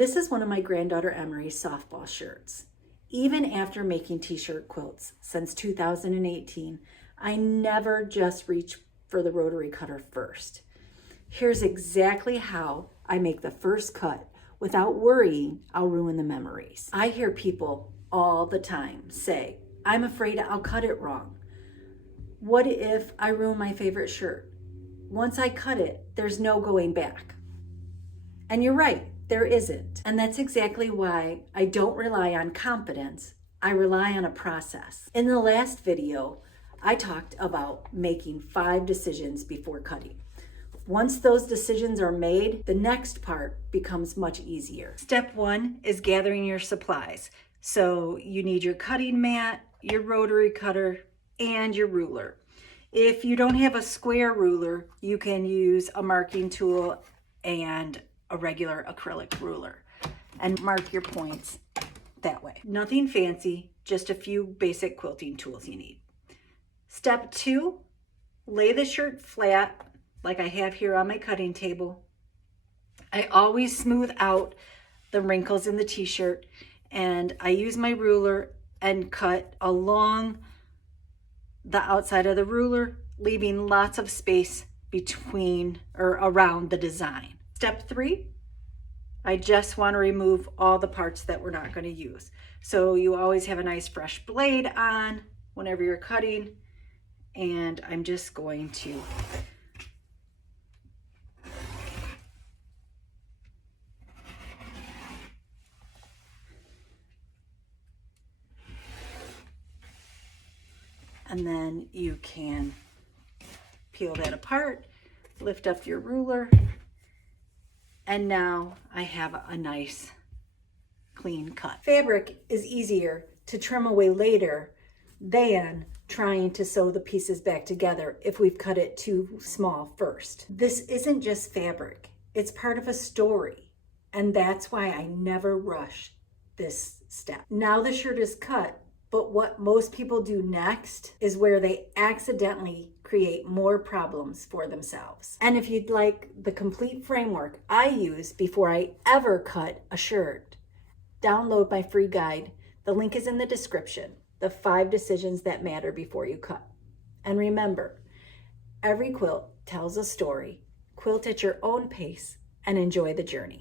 This is one of my granddaughter Emery's softball shirts. Even after making t-shirt quilts since 2018, I never just reach for the rotary cutter first. Here's exactly how I make the first cut without worrying I'll ruin the memories. I hear people all the time say, I'm afraid I'll cut it wrong. What if I ruin my favorite shirt? Once I cut it, there's no going back. And you're right, there isn't. And that's exactly why I don't rely on confidence. I rely on a process. In the last video, I talked about making 5 decisions before cutting. Once those decisions are made, the next part becomes much easier. Step 1 is gathering your supplies. So you need your cutting mat, your rotary cutter, and your ruler. If you don't have a square ruler, you can use a marking tool and a regular acrylic ruler and mark your points that way. Nothing fancy, just a few basic quilting tools you need. Step 2, lay the shirt flat like I have here on my cutting table. I always smooth out the wrinkles in the t-shirt, and I use my ruler and cut along the outside of the ruler, leaving lots of space between or around the design. Step 3, I just want to remove all the parts that we're not going to use. So you always have a nice fresh blade on whenever you're cutting, and I'm just going to and then you can peel that apart, lift up your ruler, and now I have a nice clean cut. Fabric is easier to trim away later than trying to sew the pieces back together if we've cut it too small first. This isn't just fabric, it's part of a story, and that's why I never rush this step. Now the shirt is cut, but what most people do next is where they accidentally create more problems for themselves. And if you'd like the complete framework I use before I ever cut a shirt, download my free guide. The link is in the description. The 5 decisions that matter before you cut. And remember, every quilt tells a story. Quilt at your own pace and enjoy the journey.